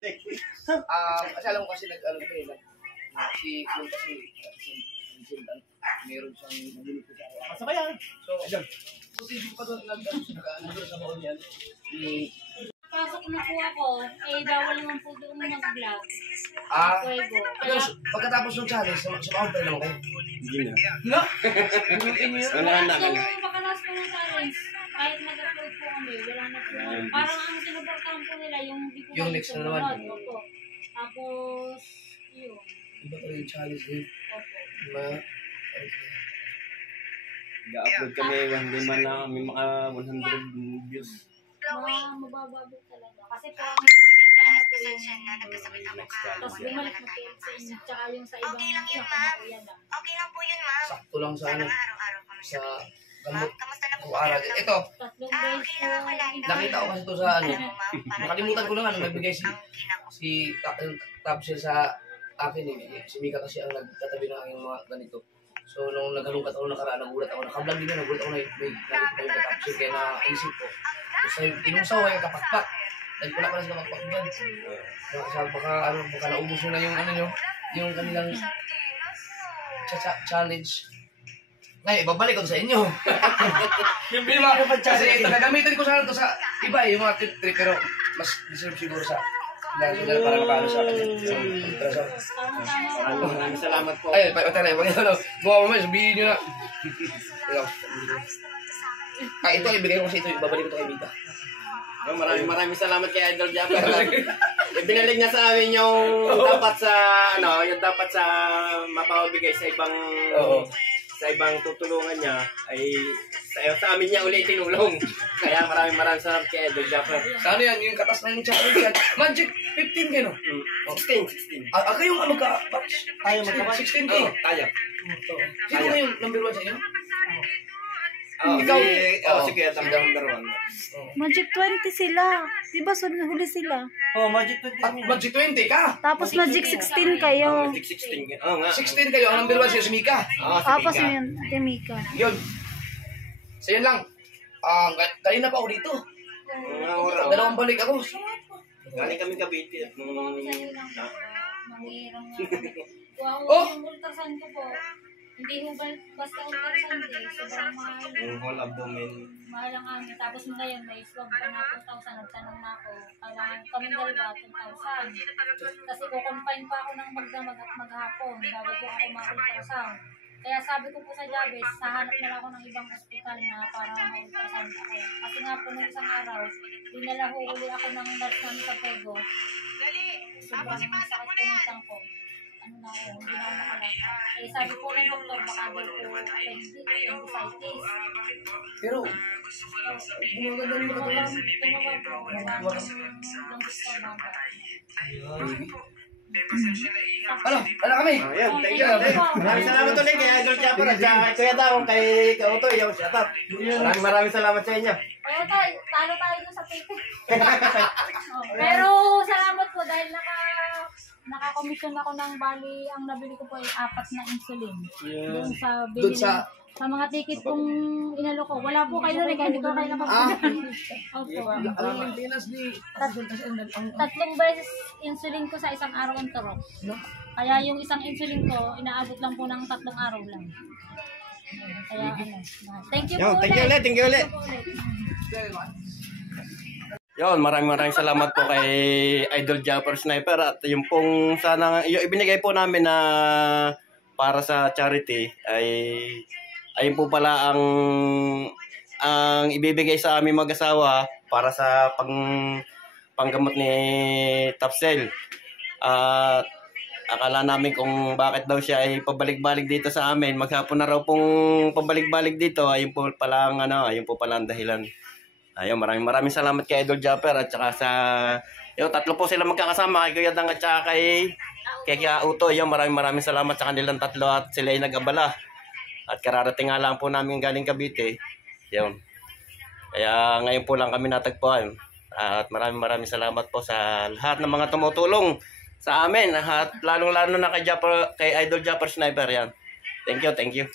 Kasi alam ko kasi nag-alam ko yun. Si meron siyang nabili ko siya. Asa kaya? So, hindi pa doon nag-aano sa baon yan. Pasok na po ako, bawal naman po doon mag-vlog. Pagkatapos ng challenge, sa baon pa rin naman kayo? Hindi na. No? So, pagkatapos po ng challenge, kahit mag-upload po kami, wala na po. Parang ang sinuportahan po nila, yung di po yung next na naman. Opo. Tapos, yun. Iba pa yung challenge eh. Opo. Diba? Okay. Ga-upload kami, hindi man lang kami maka 100 views. Mababago talaga. Kasi parang sinuportahan na po yung tapos bumalik na po sa inyo, tsaka yung sa ibang yan. Okay lang po yun, ma'am. Sakto lang sa ano, Araw-araw kami. sa gamot. Kamusta na po? Araw. Ito, Tatlong days Okay lang ako lang. nakita ko kasi ito sa ano, nakalimutan ko lang ano, nagbigay si Tabsel sa akin eh. Si Mika kasi ang nagtatabi ng aking mga ganito. So, nung naghalungkat ako nakaraan, nagulat ako. Nakablog din na, nagulat ako na may nakita ko yung Tabsel. Kaya naisip ko. Basta yung tinungsaw ay kapakpak. Dahil pala pala sa kapakpak dyan. Baka naubos nyo na yung ano nyo, yung kanilang challenge. Ngayon, ibabalik ko sa inyo. Yung diba? Kasi gagamitin ko sana ito sa iba yung mga trip pero mas deserve siguro sa para makaano sa akin. Maraming salamat po. Ay, patay. Buha mo may sabihin nyo na. Ito, ibigay ko sa ito. Ibabalik ko ito kay Mika. Maraming salamat kay Idol Japper. Ibinalig niya sa amin yung dapat sa mapapabigay sa ibang tutulungan niya ay sa amin niya ulit tinulong. Kaya maraming salamat kay Idol Japper. Sa ano yan? Yung katas na yung challenge yan. Magic 15 kayo, no? 16. Kayo nga magka-batch. Tayo magka-batch. 16 kayo. Tayo. Sino nga yung number 1 sa inyo? Ikaw? Sige, number 1. Magic 20 sila. Diba huli sila? Magic 20. Magic 20 ka? Tapos Magic 16 kayo. Magic 16. Oo nga. 16 kayo. Ang number 1 siya si Mika. Tapos yun, Mika. Yun. So yun lang. Kanina pa ako dito. Dalawang balik ako. Galing kami Cavite. Mahirang nga. Yung ultrasound ko po. Hindi ho basta ultrasound eh. Sobrang mahal. Yung whole abdomen. Mahal ang amin. Tapos ngayon may swab pa na 2,000. Nagtanong na ako. Kailangan kami dalawa 2,000. Kasi kukonfine pa ako ng magdamag at maghapon bago po ako ma-ultrasound. Kaya sabi ko po sa Jabez, sahanap na lang ako ng ibang ospital na para ma-ultrasound ako. Kasi nga po nung isang araw, dinala huli ako ng nurse namin sa Pego. Sobrang sakit po ng tiyan ko. Ano na ako, hindi na ako nakalata. Sabi po ng doktor, baka daw po appendicitis. Pero, gumaganda rin ako lang. Ano kami? Ayan, thank you. Maraming salamat ulit kay Idol Japper at kay Kuya Darong, kay Kautoy. Shout out. Maraming salamat sa inyo. Kaya talo tayo dun sa paper. Pero salamat po dahil naka-commission ako ng bali, ang nabili ko po ay 4 na insulin. Doon sa bilhin. Sa mga ticket kong inalo ko. Wala po kayo rin, hindi ko kayo nakapagpapalala. Tatlong beses insulin ko sa isang araw ang turok. Kaya yung isang insulin ko, inaabot lang po ng 3 araw lang. Kaya thank you po ulit. Thank you ulit. Yon, maraming salamat po kay Idol Japper Sniper at yung pong sana yung ibinigay po namin na para sa charity ay ayun po pala ang ibibigay sa aming mag-asawa para sa panggamot ni Tapsel. At akala namin kung bakit daw siya ay pabalik-balik dito sa amin. Maghapon na raw pong pabalik-balik dito. Ayun po pala ang dahilan. Ayun, maraming salamat kay Idol Japper at saka sa tatlo po sila magkakasama kay Kuya Dang at saka kay Kuya Uto. Ayun, maraming salamat sa kanilang tatlo at sila ay nag-abala. At kararating nga lang po namin galing Cavite. Ayun. Kaya ngayon po lang kami natagpuan. At maraming salamat po sa lahat ng mga tumutulong sa amin. At lalong-lalo na kay Idol Japper Sniper yan. Thank you.